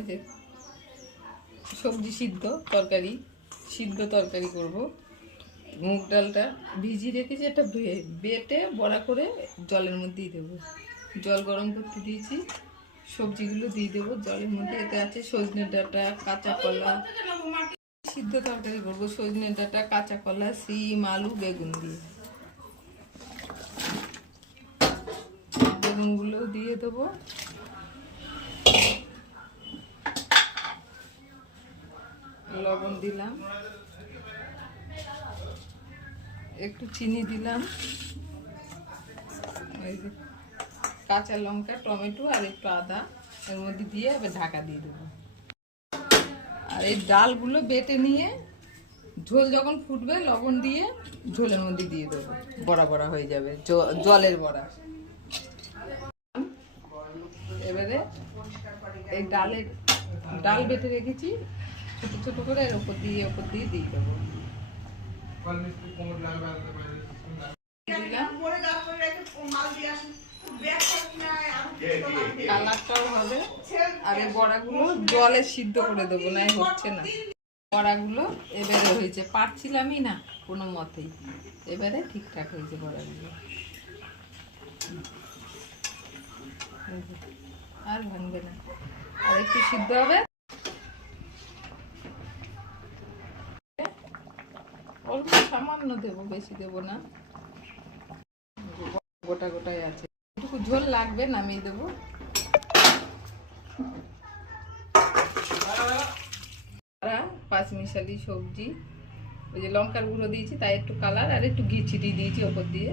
এই যে সবজি সিদ্ধ তরকারি, সিদ্ধ তরকারি করব। মুগ ডালটা ভিজিয়ে রেখেছি, এটা বেটে বড়া করে জলের মধ্যেই দেবো। জল গরম করতে দিয়েছি, সবজিগুলো দিয়ে দেবো জলের মধ্যে। এতে আছে সজনে ডাঁটা, কাঁচা কলা। সিদ্ধ তরকারি করবো সজনে ডাঁটা, কাঁচা কলা, সিম, আলু, বেগুন দিয়ে। বেগুনগুলো দিয়ে দেবো। লবণ দিলাম, একটু চিনি দিলাম, কাঁচা লঙ্কা, টমেটো আর একটু আদা এর মধ্যে দিয়ে এবার ঢাকা দিয়ে দেবো। আর এই ডালগুলো বেটে নিয়ে ঝোল যখন ফুটবে লবণ দিয়ে ঝোলের মধ্যে দিয়ে দেবো, বড়া বড়া হয়ে যাবে, জলের বড়া। এবারে এই ডাল বেটে রেখেছি ছোট ছোট করে, এর ওপর দিয়ে দিয়ে দেবো। কালারটাও হবে। আর এই বড়াগুলো জলে সিদ্ধ করে দেবো, না হচ্ছে না। বড়াগুলো এবারে হয়েছে, পারছিলামই না কোনো মতেই, এবারে ঠিকঠাক হয়েছে বড়াগুলো। আর ভাঙবে না, আর একটু সিদ্ধ হবে। অল্প সামান্য দেবো, বেশি দেবো না, গোটা গোটাই আছে। একটু ঝোল লাগবে, নামিয়ে দেবো। পাঁচমিশালি সবজি, ওই যে লঙ্কার গুঁড়ো দিয়েছি তাই একটু কালার, আর একটু ঘি ছিটিয়ে দিয়েছি ওপর দিয়ে।